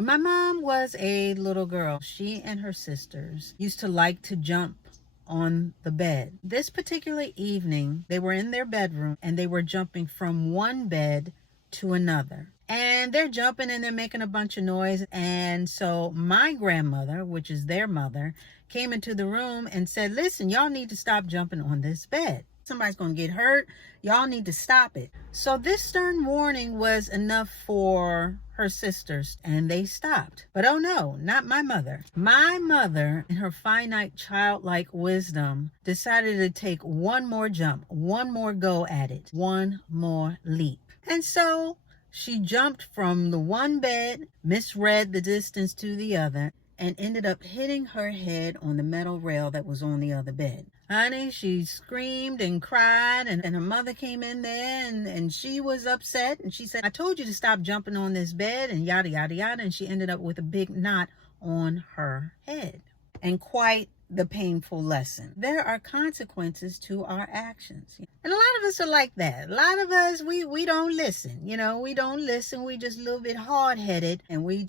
When my mom was a little girl, she and her sisters used to like to jump on the bed. This particular evening, they were in their bedroom and they were jumping from one bed to another. And they're jumping and they're making a bunch of noise. And so my grandmother, which is their mother, came into the room and said, listen, y'all need to stop jumping on this bed. Somebody's going to get hurt. Y'all need to stop it. So this stern warning was enough for her sisters, and they stopped. But oh no, not my mother. My mother, in her finite childlike wisdom, decided to take one more jump, one more go at it, one more leap. And so she jumped from the one bed, misread the distance to the other, and ended up hitting her head on the metal rail that was on the other bed. Honey, she screamed and cried, and her mother came in there, and she was upset, and she said, I told you to stop jumping on this bed, and yada, yada, yada, and she ended up with a big knot on her head. And quite the painful lesson. There are consequences to our actions. And a lot of us are like that. A lot of us, we don't listen. We don't listen. We just a little bit hard-headed, and we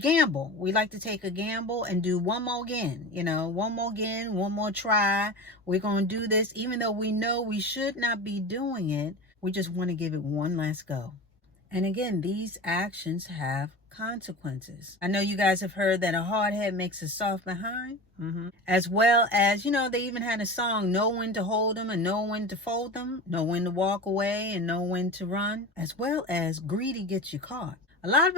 gamble. We like to take a gamble and do one more again. One more again, one more try. We're going to do this even though we know we should not be doing it. We just want to give it one last go. And again, these actions have consequences. I know you guys have heard that a hard head makes a soft behind. As well as, they even had a song, know when to hold them and know when to fold them, know when to walk away and know when to run, as well as greedy gets you caught. A lot of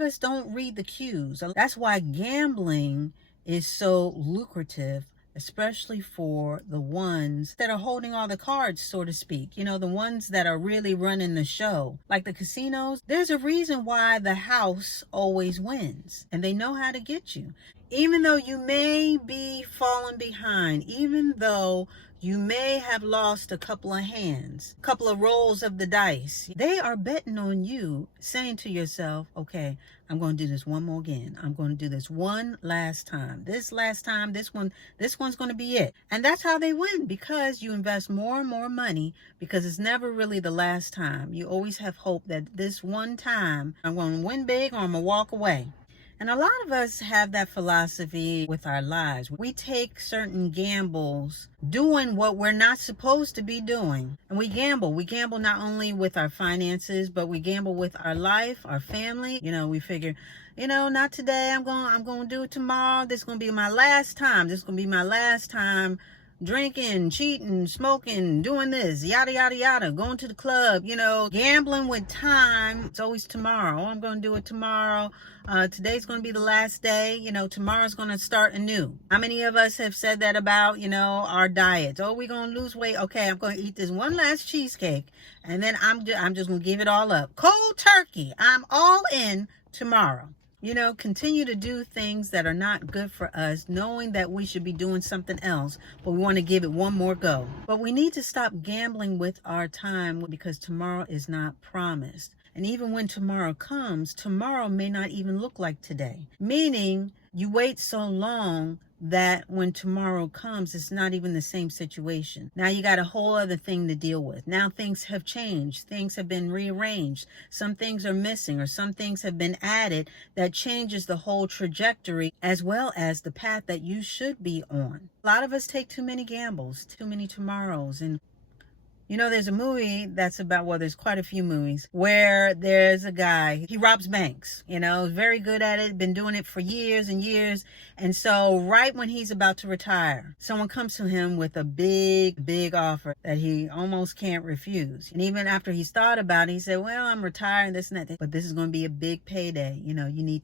us don't read the cues. That's why gambling is so lucrative, especially for the ones that are holding all the cards, so to speak. The ones that are really running the show. Like the casinos, there's a reason why the house always wins. And they know how to get you. Even though you may be falling behind, even though you may have lost a couple of hands, a couple of rolls of the dice, they are betting on you, saying to yourself, okay, I'm going to do this one more again. I'm going to do this one last time. This last time, this one's going to be it. And that's how they win, because you invest more and more money, because it's never really the last time. You always have hope that this one time I'm going to win big or I'm going to walk away. And a lot of us have that philosophy with our lives. We take certain gambles doing what we're not supposed to be doing. And we gamble. We gamble not only with our finances, but we gamble with our life, our family. We figure, not today. I'm going to do it tomorrow. This is going to be my last time. This is going to be my last time drinking, cheating, smoking, doing this, yada, yada, yada, going to the club, gambling with time. It's always tomorrow. Oh, I'm going to do it tomorrow. Today's going to be the last day. Tomorrow's going to start anew. How many of us have said that about, our diets? Oh, we're going to lose weight. Okay, I'm going to eat this one last cheesecake, and then I'm just going to give it all up. Cold turkey. I'm all in tomorrow. Continue to do things that are not good for us, knowing that we should be doing something else, but we want to give it one more go. But we need to stop gambling with our time, because tomorrow is not promised. And even when tomorrow comes, tomorrow may not even look like today. Meaning, you wait so long that when tomorrow comes, it's not even the same situation. Now you got a whole other thing to deal with. Now things have changed. Things have been rearranged. Some things are missing, or some things have been added that changes the whole trajectory, as well as the path that you should be on. A lot of us take too many gambles, too many tomorrows. And there's a movie that's about, well, there's quite a few movies where there's a guy, he robs banks, very good at it, been doing it for years and years. And so right when he's about to retire, someone comes to him with a big, big offer that he almost can't refuse. And even after he's thought about it, he said, well, I'm retiring, this and that, but this is going to be a big payday. You need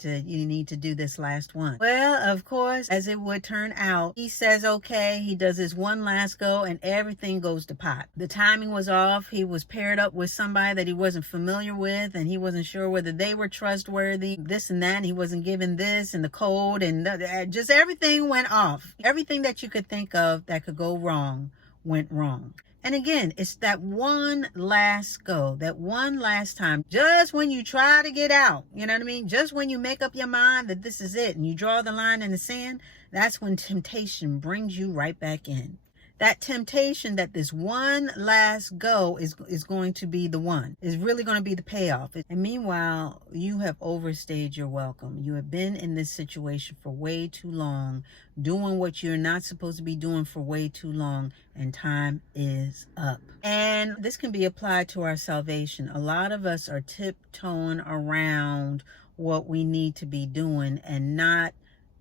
to do this last one. Well, of course, as it would turn out, he says, okay, he does his one last go, and everything goes to pot. The timing was off. He was paired up with somebody that he wasn't familiar with, and he wasn't sure whether they were trustworthy, this and that. And he wasn't given this and the code, and just everything went off. Everything that you could think of that could go wrong went wrong. And again, it's that one last go, that one last time. Just when you try to get out, you know what I mean? Just when you make up your mind that this is it and you draw the line in the sand, that's when temptation brings you right back in. That temptation that this one last go is going to be the one, is really going to be the payoff. And meanwhile, you have overstayed your welcome. You have been in this situation for way too long, doing what you're not supposed to be doing for way too long, and time is up. And this can be applied to our salvation. A lot of us are tiptoeing around what we need to be doing and not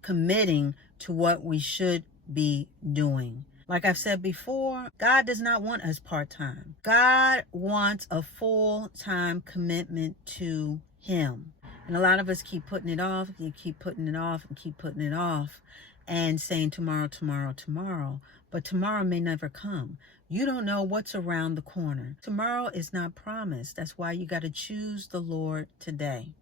committing to what we should be doing. Like I've said before, God does not want us part-time. God wants a full-time commitment to Him. And a lot of us keep putting it off, and keep putting it off, and keep putting it off, and saying tomorrow, tomorrow, tomorrow. But tomorrow may never come. You don't know what's around the corner. Tomorrow is not promised. That's why you got to choose the Lord today.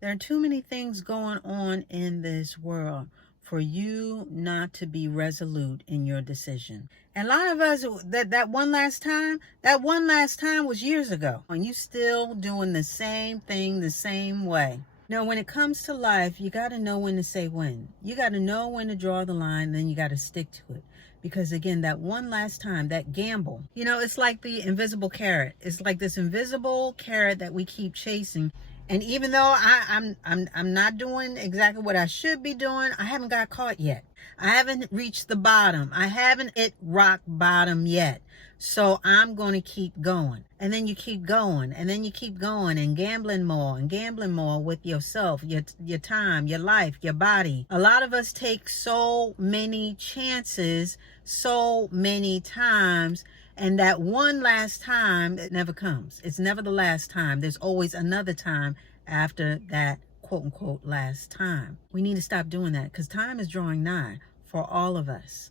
There are too many things going on in this world for you not to be resolute in your decision. And a lot of us, that one last time was years ago. And you still doing the same thing the same way. Now, when it comes to life, you got to know when to say when. You got to know when to draw the line, then you got to stick to it. Because again, that one last time, that gamble, it's like the invisible carrot. It's like this invisible carrot that we keep chasing. And even though I'm not doing exactly what I should be doing, I haven't got caught yet. I haven't reached the bottom. I haven't hit rock bottom yet. So I'm going to keep going. And then you keep going. And then you keep going and gambling more with yourself, your time, your life, your body. A lot of us take so many chances so many times. And that one last time, it never comes. It's never the last time. There's always another time after that quote unquote last time. We need to stop doing that because time is drawing nigh for all of us.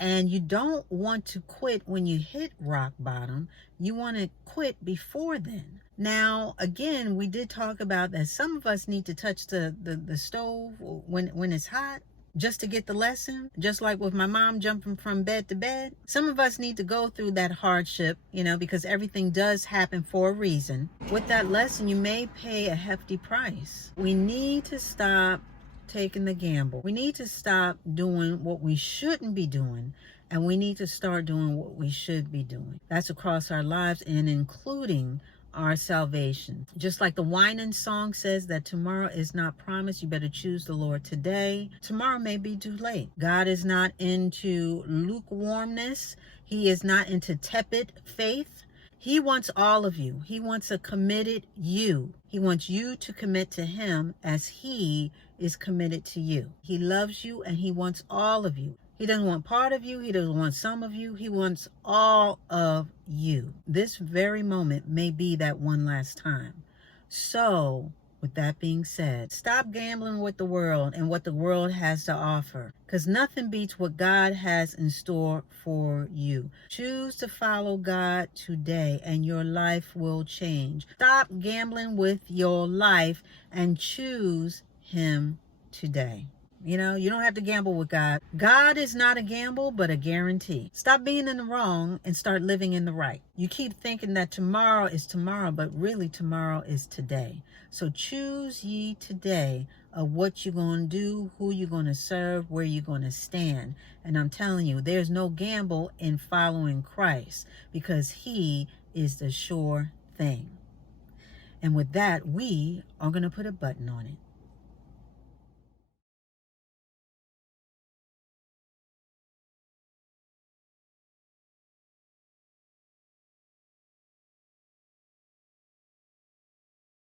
And you don't want to quit when you hit rock bottom. You want to quit before then. Now, again, we did talk about that some of us need to touch the stove when it's hot, just to get the lesson, just like with my mom jumping from bed to bed. Some of us need to go through that hardship, because everything does happen for a reason. With that lesson, you may pay a hefty price. We need to stop taking the gamble. We need to stop doing what we shouldn't be doing, and we need to start doing what we should be doing. That's across our lives and including our salvation. Just like the whining song says that tomorrow is not promised, you better choose the Lord today. Tomorrow may be too late. God is not into lukewarmness. He is not into tepid faith. He wants all of you. He wants a committed you. He wants you to commit to Him as He is committed to you. He loves you and He wants all of you. He doesn't want part of you. He doesn't want some of you. He wants all of you. This very moment may be that one last time. So, with that being said, stop gambling with the world and what the world has to offer, because nothing beats what God has in store for you. Choose to follow God today and your life will change. Stop gambling with your life and choose Him today. You don't have to gamble with God. God is not a gamble, but a guarantee. Stop being in the wrong and start living in the right. You keep thinking that tomorrow is tomorrow, but really tomorrow is today. So choose ye today of what you're going to do, who you're going to serve, where you're going to stand. And I'm telling you, there's no gamble in following Christ because He is the sure thing. And with that, we are going to put a button on it.